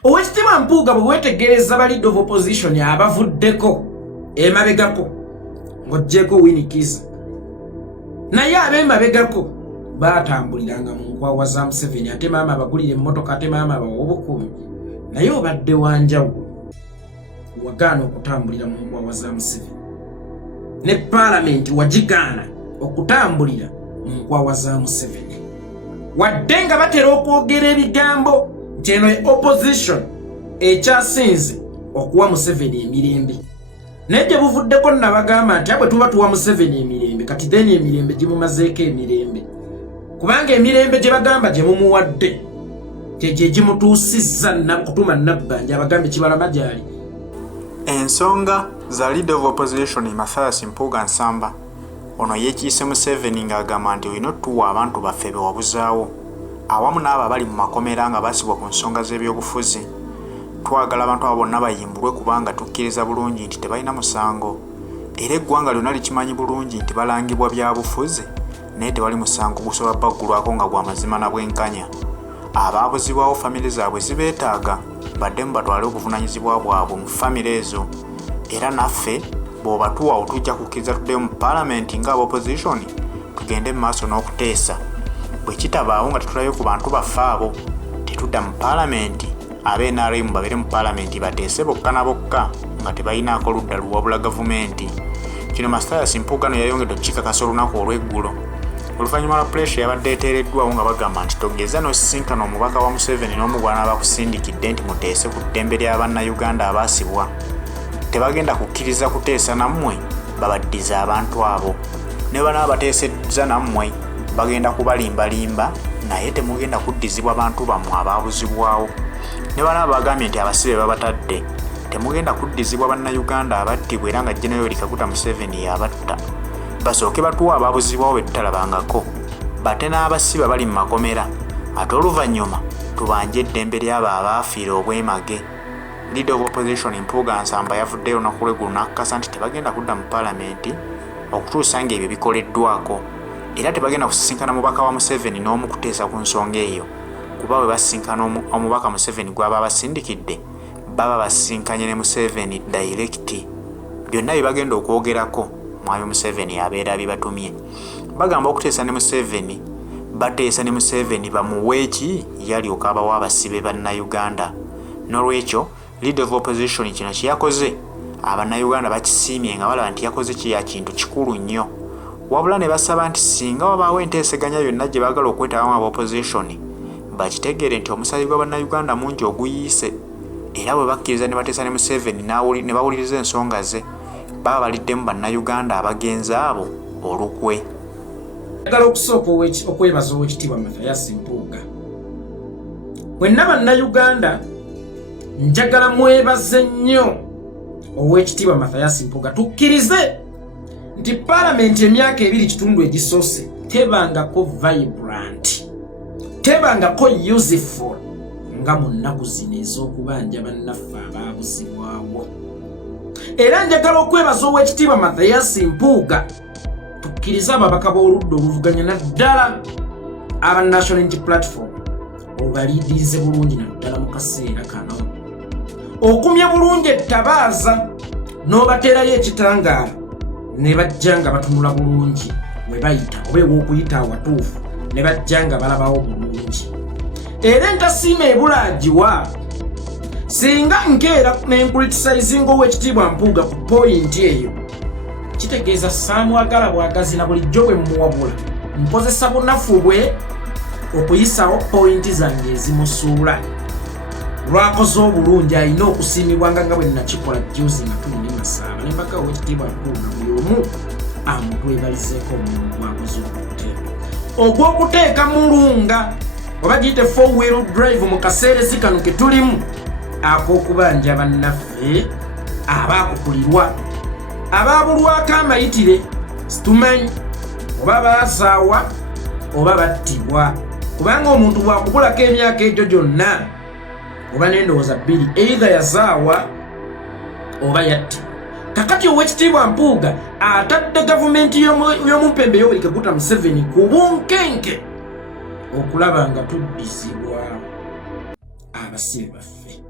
Owekitiibwa Mpuuga bwe weetegereza ba leader of opposition abavuddeko emabegako ng'oggyeko Winnie-Kiza naye ab'emabegako baatambuliranga mu nkwawa za Museveni ate maama abagulira emmotoka ate maama abawa obukumi naye obadde wanjawulo wagaana okutambulira mu nkwawa za Museveni ne paalamenti wagigaana okutambulira mu nkwawa za Museveni wadde nga batera okwogera ebigambo nti eno opposition ekyasinze okuwa Museveni emirembe naye gye buvuddeko nabagamba nti abwe tuba tuwa Museveni emirembe kati then emirembe gimumazeeko emirembe kubanga emirembe gye bagamba gye mumuwadde gye gimutuusizza kutuma nabbanja abagambe Kibalama gyali. Ensonga za leader of opposition Mathias Mpuuga Nsamba ono yekiise Museveni ng'agamba nti olina otuwa abantu baffe be wabuzaawo awamu n'abo abali mu makomera nga basibwa ku nsonga z'ebyobufuzi. Twagala abantu abo bonna bayimbulwe kubanga tukkiriza bulungi nti tebalina musango era eggwanga lyonna likimanyi bulungi nti balangibwa bya bufuzi naye tewali musango gusobola baggulwako nga gwa mazima na bwenkanya. Abaabuzibwawo famire zaabwe zibeetaaga baddemu batwale obuvunaanyizibwa bwabwe mu famire ezo era naffe bw'obatuwa tujja kukkiriza tuddeyo mu paalamenti ng'aba opposition tugende mu maaso n'okuteesa. Bwe kitabaawo nga tetulayo ku bantu baffe abo tetudda mu paalamenti ab'NRM babeere mu paalamenti bateese bokka na bokka nga tebalinaako ludda luwabula gavumenti. Kino Mathias Mpuuga no yayongedde okukikakasa olunaku olw'eggulo oluvannyuma lwa pressure yabadde eteereddwawo nga bagamba nti togeza n'osisinkana omubaka wa Museveni n'omugwana abakusindikidde nti muteese ku ddembe ly'Abannayuganda abaasibwa. Tebagenda kukkiriza kuteesa nammwe babaddiza abantu abo ne banaaba bateesezza nammwe bagenda kubalimbalimba naye temugenda kuddizibwa bantu bammwe abaabuzibwawo. Ne banaaba bagambye nti abasibe babatadde temugenda kuddizibwa Bannayuganda abattibwa era nga General Kaguta Museveni yabatta. Basooke batuwa abaabuzibwawo be tutalabangako bate n'abasiba bali mu makomera ate oluvannyuma tubanje eddembe ly'abo abaafiira obwemage. Leader of opposition Mpuuga Nsamba yavuddeyo olunaku lw'eggulo n'akakasa nti tebagenda kudda mu paalamenti okutuusa ng'ebyo bikoleddwako era tebagenda kusisinkana mubaka wa Museveni n'omu kuteesa ku nsonga eyo kuba bwe basisinkana omubaka Museveni gw'aba basindikidde baba basisinkanye ne Museveni direct. Byonna bye bagenda okwogerako Mwami Museveni abeera bibatumye. Bagamba okuteesa ne Museveni bateesa ne Museveni bamuwe ki yalyoka abawa abasibe Bannayuganda. N'olwekyo leader of opposition kino kyeyakoze Abannayuganda bakisiimye nga balaba nti yakoze kiya kintu kikulu nnyo wabula ne basaba nti singa wabaawo enteeseganya yonna gye baagala okwetaawamu aba opposition bakitegeere nti omusayi gw'Abannayuganda mungi oguyiise era bwe bakkiriza ne bateesa ne Museveni ne bawuliriza ensonga ze baba baliddemu Bannayuganda abagenzi abo olukwe. Njagala okusooka okwebaza Oweekitiibwa Mathias Mpuuga. Mwenna Bannayuganda njagala mwebaze nnyo Oweekitiibwa Mathias Mpuuga. Tukkirize nti paalamenti emyaka 2 kitundu egisoose tebangako vibrant tebangako useful nga mu nnaku zino ez'okubanja bannaffe abaabuzibwawo. Era njagala okwebaza Oweekitiibwa Mathias Mpuuga tukkiriza ababaka b'oludda oluvuganya naddala aba National Unity Platform obaliidirize bulungi naddala mu kaseera kano okumya bulungi ettabaaza n'obateerayo ekitangaala ne bajja nga batunula bulungi we bayita oba ew'okuyita awatuufu ne bajja nga balabawo bulungi. Era entasiima ebulaagiwa singa nkeera n'enkulitisizinga Oweekitiibwa Mpuuga ku pointi eyo kitegeeza saamwagala bwagazi na bulijjo bwe mmuwabula nkozesa bunafu bwe okuyisawo pointi zange ezimusuula. Lwakoze obulungi alina okusiimibwa nga bwe nakikola juzi nga tuli ne Masaaba ne mpaka Oweekitiibwa Mpuuga buli omu amutwebalizeeko omulimu gwakoze ogw'okuteeka mulunga oba giyite 4-wheel drive mu kaseerezi kano ke tulimu ak'okubanja bannaffe abaakukulirwa abaabulwako amayitire situmanyi oba baasaawa oba battibwa kubanga omuntu bwakubulako emyaka egyo gyonna oba n'endowooza 2 either yazaawa oba yattibwa. Kakati Oweekitiibwa Mpuuga atadde gavumenti y'omumpembe Yoweri Kaguta Museveni ku bunkenke okulaba nga tuddizibwa abasibe baffe.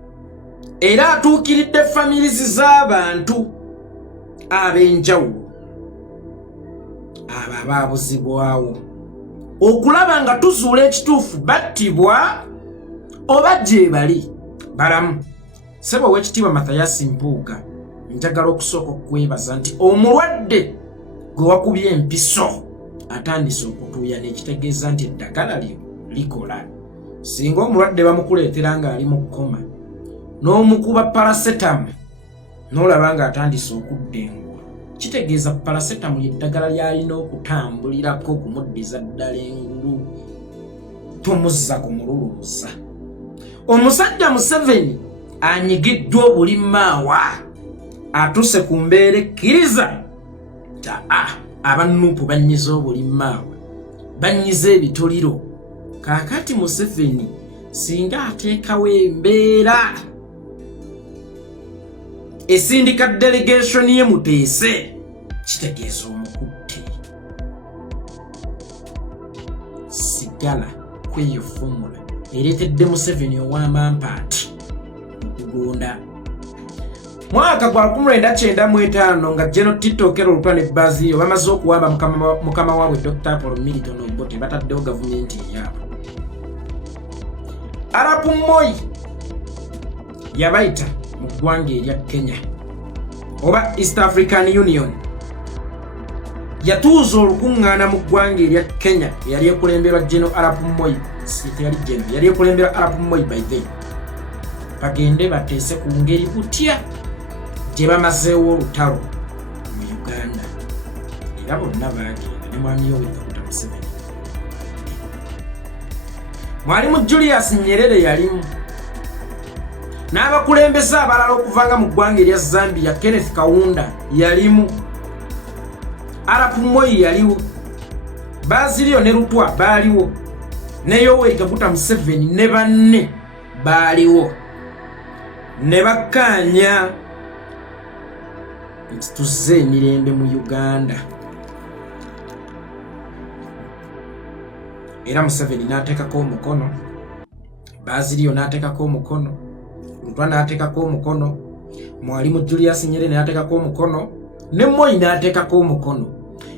era atuukiridde families z'abantu ab'enjawulo abo abaabuzibwawo okulaba nga tuzuula ekituufu battibwa oba gye bali balamu. Ssebo Oweekitiibwa Mathias Mpuuga, njagala okusooka okwebaza nti omulwadde gwe wakubye empiso atandise okutuuya n'ekitegeeza nti eddagala lyo likola. Singa omulwadde bamukuleetera ng'ali mu kkoma n'omukuba parasetamu n'olaba ng'atandise okudda engulu, kitegeeza parasetamu ly'eddagala ly'alina okutambulirako okumuddiza ddala engulu, tomuzza kumululuuza. Omusajja Museveni anyigiddwa obulimaawa atuse ku mbeera ekkiriza abannuupu bannyiza obulimaawa, bannyiza ebituliro. Kaakati Museveni singa ateekawo embeera esindika delegation ye muteese, kitegeeza omukutte. Sigala kweyo formula ereetedde Museveni ow'amampaati okugonda. Mwaka gwa 1995 nga General Tito Okello Lutwa ne Baziyo bamaze okuwamba mukama waabwe Dr. Paul Milton Obote, bataddewo gavumenti eyaabwe. Arap Moi yabayita mu ggwanga erya Kenya oba East African Union, yatuuza olukuŋŋaana mu ggwanga erya Kenya eyali ekulemberwa General Arap Moi, teyali General, yali ekulemberwa Arap Moi by then, bagende bateese ku ngeri butya gye bamazeewo olutalo mu Uganda. Era bonna baagenda ne mwami Yoweri Kaguta Museveni. Mwalimu Julius Nyerere yalimu, n'abakulembeze abalala okuvanga mu ggwanga erya Zambia, Kenneth Kaunda yalimu, Arap Moi yaliwo, Bazirio ne Lutwa baaliwo, ne Yoweri Kaguta Museveni ne banne baaliwo. Ne bakkaanya nti tuzze emirembe mu Uganda. Era Museveni n'ateekako omukono, Bazirio n'ateekako omukono, Lutwa n'ateekako omukono, Mwalimu Julius Nyerere n'ateekako omukono, ne Moi n'ateekako omukono.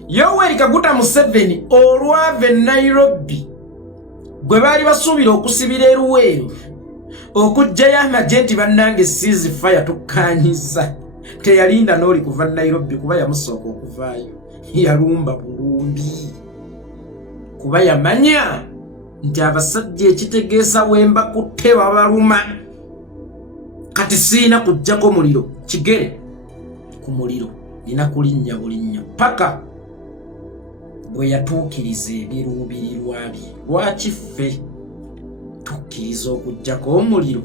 Yoweri Kaguta Museveni olwava e Nairobi gwe baali basuubira okusibira e Luweero okujjayo amagye nti bannange ceasefire tukkaanyiza, teyalinda n'oli kuva Nairobi kuba yamusooka okuvaayo, yalumba bulumbi kuba yamanya nti abasajja ekitegeeza wemba kutte babaluma. Kati siina kujjako muliro kigere ku muliro, nina kulinnya bulinnya paka bwe yatuukiriza ebiruubirirwa bye. Lwaki ffe tukkiriza okujjako omuliro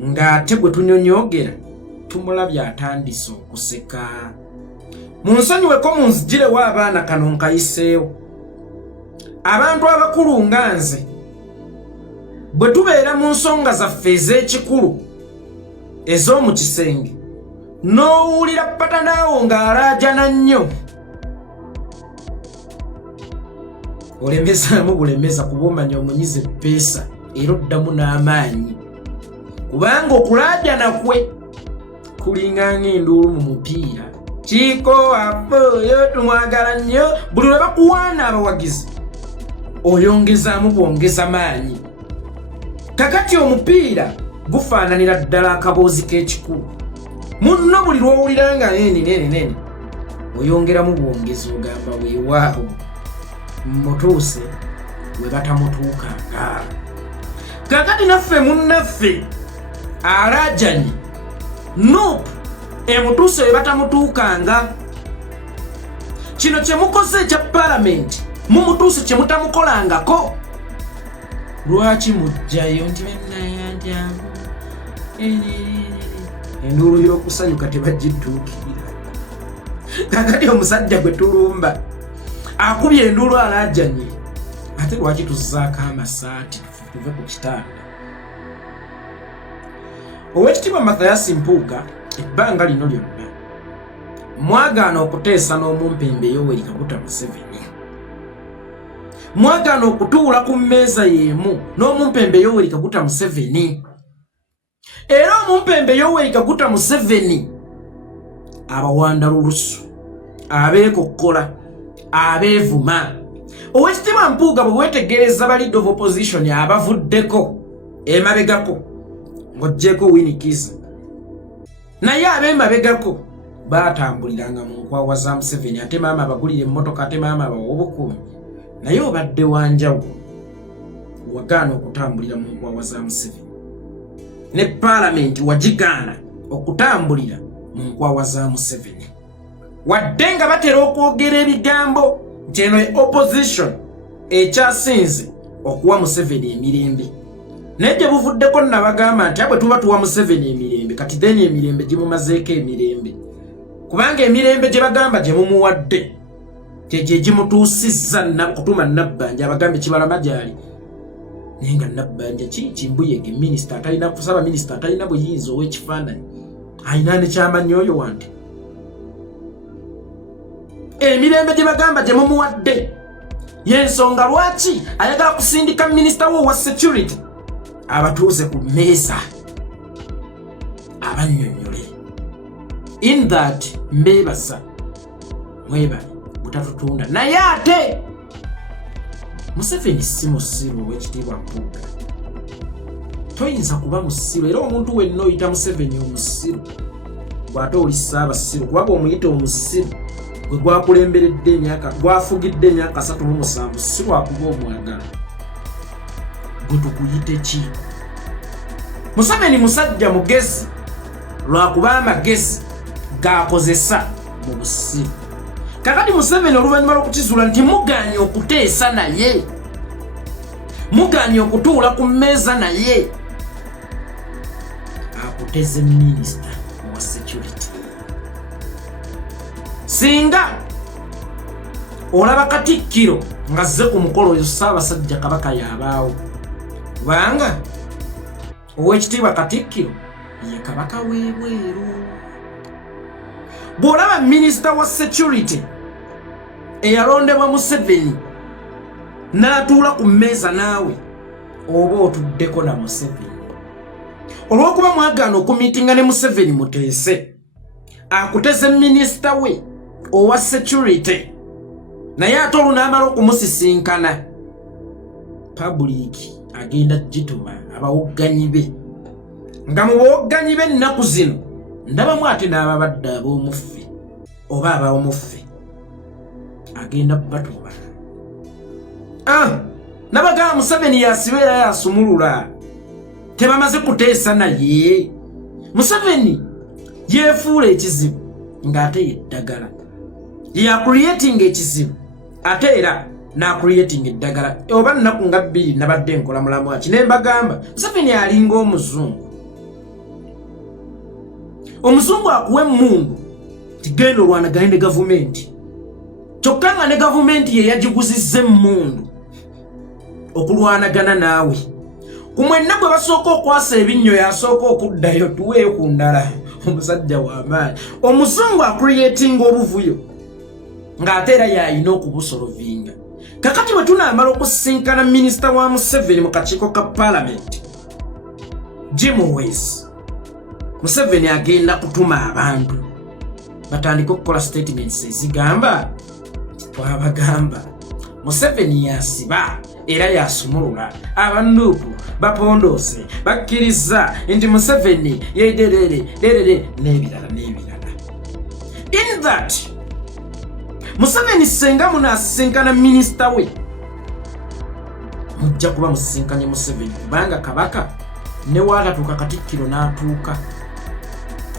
ng'ate gwe tunyonyogera tumulabye atandise okuseka? Munsonyiweko munzigirewo abaana kano nkayiseewo. Abantu abakulu nga nze bwe tubeera mu nsonga zaffe ez'ekikulu ez'omu kisenge, n'owulira patanaawo ng'alaajana nnyo, olemezaamu bulemeza kuba omanya omunyize ppeesa era oddamu n'amaanyi, kubanga okulaajana kwe kulinga ng'enduulu mu mupiira. Kiiko apoyo tumwagala nnyo, buli lwe bakuwaana abawagizi oyongezaamu bwongeza maanyi. Kakati omupiira gufaananira ddala akaboozi k'ekikulu. Munno buli lw'owulira nga nene oyongeramu bwongezi ogamba weewaawo mutuuse we batamutuukanga. Kakati naffe munnaffe alaajanye Nuupu emutuuse we batamutuukanga. Kino kye mukoze ekya paalamenti mumutuuse kye mutamukolangako. Lwaki mujjayo nti bannayandyangu enduulu y'okusanyuka tebagidduukirira? Kakati omusajja gwe tulumba akubye enduulu alaajanye, ate lwaki tuzzaako amasaati tuve ku kitanda? Oweekitiibwa Mathias Mpuuga ebbanga lino lyonna mwagaana okuteesa n'omumpembe Yoweri Kaguta Museveni, mwagaana okutuula ku mmeeza y'emu n'omumpembe Yoweri Kaguta Museveni. era omumpembe Yoweri Kaguta Museveni abawanda lulusu abeekokkola abeevuma Owekitiibwa Mpuuga bwe weetegereza ba leader of opposition abavuddeko emabegako ng'oggyeko Winnie naye ab'emabegako baatambuliranga mu nkwawa za Museveni ate maama abagulira emmotoka ate maama abawa obukumi naye obadde wanjawulo wagaana okutambulira mu nkwawa za Museveni ne Parliament wagigaana okutambulira mu nkwawa za Museveni wadde nga batera okwogera ebigambo nti eno opposition ekyasinze okuwa Museveni emirembe naye gye buvuddeko nabagamba nti abwe tuba tuwa Museveni emirembe kati then emirembe gimumazeeko emirembe kubanga emirembe gye bagamba gye mumuwadde gye gimutuusizza kutuma Nabbanja abagambe Kibalama gyali naye nga Nabbanja kimbuyege minisita atalina kusaba minisita atalina buyinza ow'ekifaananyi ayina ne kyamanyi oyo wanti emirembe gye bagamba gye mumuwadde y'ensonga lwaki ayagala kusindika minisita wo wa security abatuuze ku mmeeza abannyonnyole in that mbeebaza mwebale butatutunda naye ate Museveni si musiru Owekitiibwa Mpuuga toyinza kuba musiru era omuntu wenna oyita Museveni omusiru bw'ate oli Ssaabasiru kubanga omuyita omusiru gwe gwakulemberedde emyaka gwafugidde emyaka 37 si lwakuba omwagala gwe tukuyite ki Museveni musajja mugezi lwakuba amagezi gakozesa mu busiru kakati Museveni oluvannyuma lw'okukizuula nti mugaanye okuteesa naye mugaanye okutuula ku mmeeza naye akuteze minisita wa security singa olaba Katikkiro nga zze ku mukolo oyo Ssaabasajja Kabaka yabaawo kubanga Owekitiibwa Katikkiro ye Kabaka w'ebweru bw'olaba minisita wa security eyalondebwa Museveni n'atuula ku mmeeza naawe oba otuddeko na Museveni olw'okuba mwagaana okumiitinga ne Museveni muteese akuteze minisita we owa security naye ate olunaamala okumusisinkana public agenda gituma abawogganyi be nga mu bawogganyi b'ennaku zino ndabamu ate n'ababadde ab'omuffe oba ab'omuffe agenda batuma nabagamba Museveni yasiba era yasumulula tebamaze kuteesa naye Museveni yeefuula ekizibu ng'ate yeddagala yakuliyetinga ekizibu ate era n'akuliyetinga eddagala oba nnaku nga 2 nabadde nkola mulamu aki ne mbagamba Museveni alinga omuzungu akuwa emmundu tigenda olwanagane ne gavumenti kyokka nga ne gavumenti ye yagiguzizza emmundu okulwanagana naawe ku mwenna gwe basooka okwasa ebinnyo yasooka okuddayo tuweeyo ku ndala omusajja w'amaanyi omuzungu akulyetinga obuvuyo ng'ate era yalina okubusolovinga kakati bwe tunaamala okusisinkana minisita wa Museveni mu kakiiko ka Parliament Jim Owes Museveni agenda kutuma abantu batandika okukola statements ezigamba twabagamba Museveni yasiba era yasumulula abanduupu bapondoose bakkiriza nti Museveni yederere n'ebirala in that Museveni senga munasisinkana minisita we mujja kuba musisinkanye Museveni kubanga Kabaka ne waalatuuka Katikkiro n'atuuka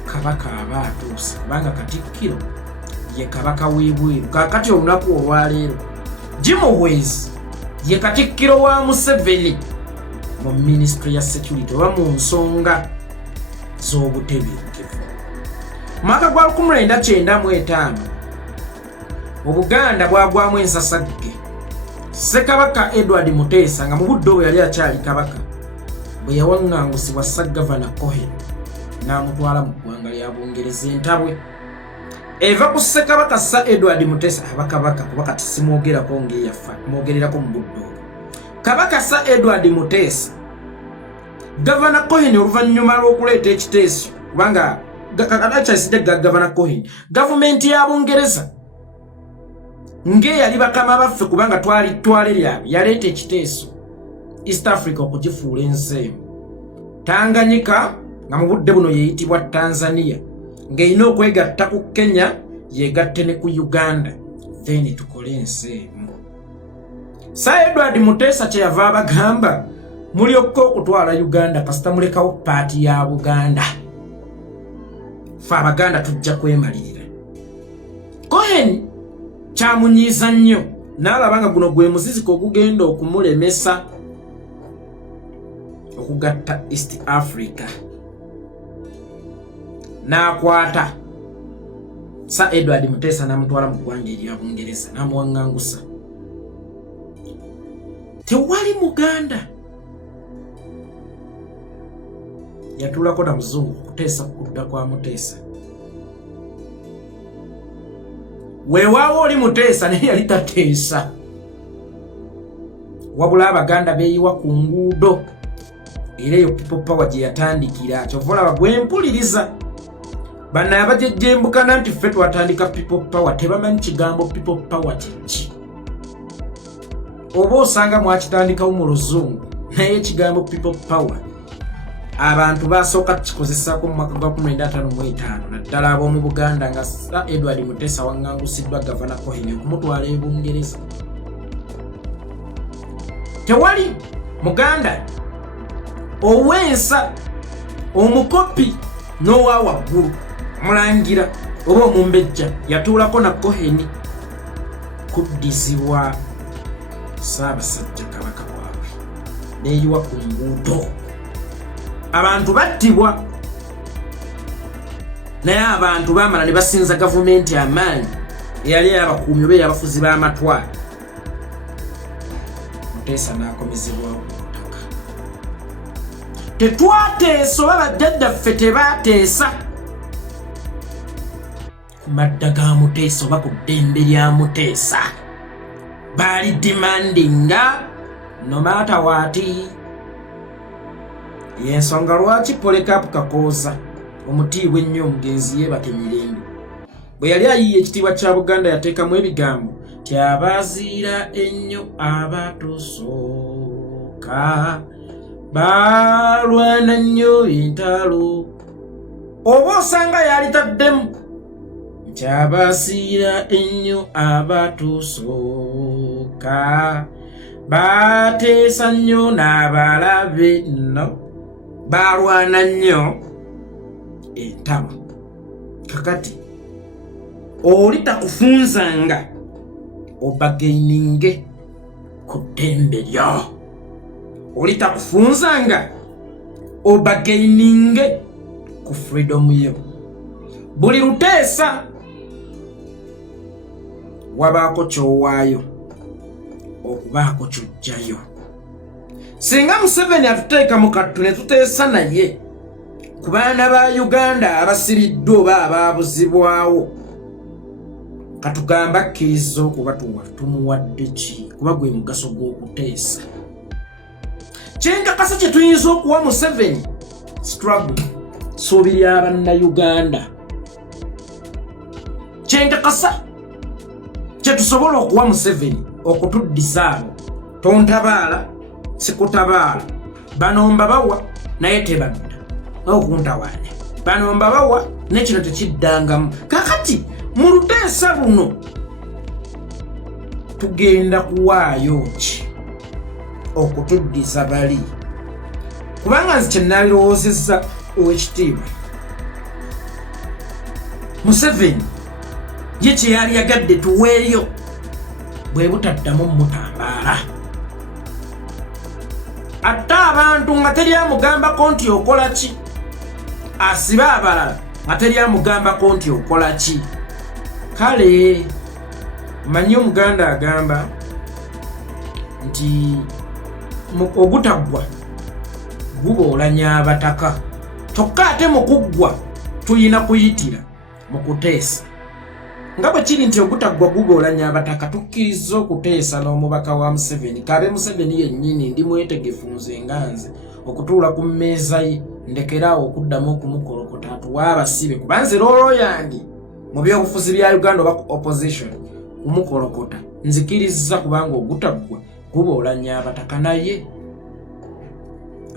Kabaka aba atuuse kubanga Katikkiro ye Kabaka w'ebweru kakati olunaku olwaleero Jim Owes ye Katikkiro wa Museveni mu Ministry ya Security oba mu nsonga z'obutebenkevu mwaka gwa 1995 Obuganda bwagwamu ensasagge Ssekabaka Edward Muteesa nga mu budde obwo yali akyali Kabaka bwe yawaŋŋangusibwa Ssaggavana Cohen n'amutwala mu ggwanga lya Bungereza entabwe eva ku Ssekabaka Sir Edward Muteesa abakabaka kuba kati simwogerako ng'eyafa mwogererako mu budde obwo Kabaka Sir Edward Muteesa Governor Cohen oluvannyuma lw'okuleeta ekiteeso kubanga kakatakyasijja Governor Cohen gavumenti ya Bungereza ng'eyali bakama baffe kubanga twale lyabwe yaleeta ekiteeso East Africa okugifuula ensi Tanganyika nga mu budde buno yeeyitibwa Tanzania ng'erina okwegatta ku Kenya yeegatte ne ku Uganda then tukole ensi Sir Edward Mutesa kyeyava abagamba mulyoka okutwala Uganda kasita mulekawo paati ya Buganda fe Abaganda tujja kwemalirira. Cohen kyamunyiiza nnyo n'alabanga guno gwe muziziko ogugenda okumulemesa okugatta East Africa n'akwata Sir Edward Mutesa n'amutwala mu ggwanga erya Bungereza n'amuwaŋŋangusa. Tewali Muganda yatulako na muzungu kuteesa kudda kwa Mutesa. Weewaawo oli Mutesa naye yali tateesa. Wabula Abaganda beeyiwa ku nguudo era eyo people power gye yatandikira. Kyova olaba bwe mpuliriza bana abajejjembukana nti ffe twatandika people power tebamanyi kigambo people power kiki. Oba osanga mwakitandikawo mu Luzungu naye ekigambo people power abantu basooka kikozesaako mu mwaka gwa 1955 naddala ab'omu Buganda nga Sir Edward Mutesa waŋŋangusiddwa Governor Cohen okumutwala e Bungereza. Tewali Muganda owensa omukopi n'owa waggulu omulangira oba omumbejja yatuulako na Cohen kuddizibwa Ssaabasajja Kabaka waabwe neeyiwa ku nguudo. Abantu battibwa naye abantu baamala ne basinza gavumenti amaanyi eyali abakuumi oba ey'abafuzi b'amatwale. Mutesa n'akomezebwawo ku ttaka. Tetwateesa oba bajjaddaffe tebaateesa ku madda ga Mutesa oba ku ddembe lya Mutesa. Baali demandinga no matter what. Yensonga lwaki Polycarp Kakooza omutiibwa ennyo omugenzi yeebake Mirembe bwe yali ayiye ekitiibwa kya Buganda yateekamu ebigambo ti abaziira ennyo abatusooka balwana nnyo entalo. Oba osanga yalitaddemu nti abaziira ennyo abatusooka bateesa nnyo n'abalabe no balwana nnyo entalo. Kakati oli takufunzanga obagaininge ku ddembe lyo, oli takufunzanga obagaininge ku freedom yo. Buli Luteesa wabaako kyowaayo okubaako kyojjayo. Singa Museveni atuteeka mu kattu ne tuteesa naye ku baana ba Uganda abasibiddwa oba abaabuzibwawo katugamba akkiriza okuba tumuwadde ki kuba gwe mugaso gw'okuteesa. Kyenkakasa kye tuyinza okuwa Museveni struggle suubiri abannayuganda. Kyenkakasa kye tusobola okuwa Museveni okutuddisa abo tontabaala sikutabaala bano mbabawa naye tebadda okuntawaanya bano mbabawa nekino tekiddangamu. Kakati mu Luteesa luno tugenda kuwaayo ki okutuddiza bali kubanga nze kyenalirowoozezza ow'ekitiibwa Museveni ye kye yali yagadde tuweeyo bwe butaddamu mutambaala. Ate abantu nga teri amugambako nti okola ki, asibe abalala nga teri amugambako nti okola ki. Kale manyi Omuganda agamba nti ogutaggwa guboolanya abataka, kyokka ate mu kuggwa tulina kuyitira mu kuteesa. Nga bwe kiri nti ogutaggwa guboolanya abataka, tukkiriza okuteesa n'omubaka wa Museveni. Kabe Museveni yennyini ndi mwetegefu nze nga nze okutuula ku mmeeza ye ndekeraawo okuddamu okumukolokota atuwa abasibe kubanze loolo yange mu byobufuzi bya Uganda oba opposition kumukolokota nzikiriza kubanga ogutaggwa guboolanya abataka naye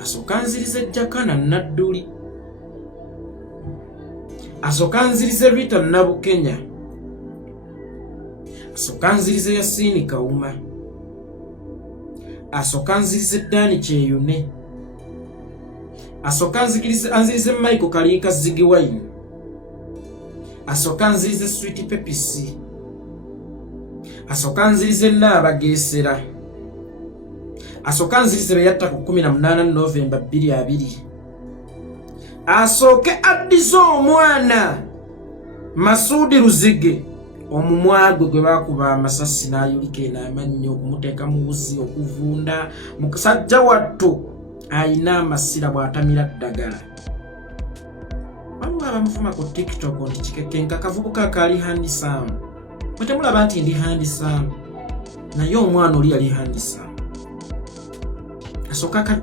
asooka nzirize Jakana Nadduli asooka nzirize Rita Nabukenya asooka nzirize Yasini Kawuma asooka nzirize Dani Kyeyune asooka nzirize Michael Kaliika Zigiwine asooka nzirize Sweet Pepisi asooka nzirize Naabageesera asooka nzirize beyatta ku 18 Novemba 2020 asooke addize omwana Masudi Luzige omumwagwe gwe bakuba amasasi n'ayulika n'amannyo okumuteeka mu buzi okuvunda musajja wattu ayina amasira bw'atamira ddagala waliwo abamufuma ku TikTok nti kikekenka kavubuka akaali handisamu mwe temulaba nti ndi handisamu naye omwana oli yali handisamu asooka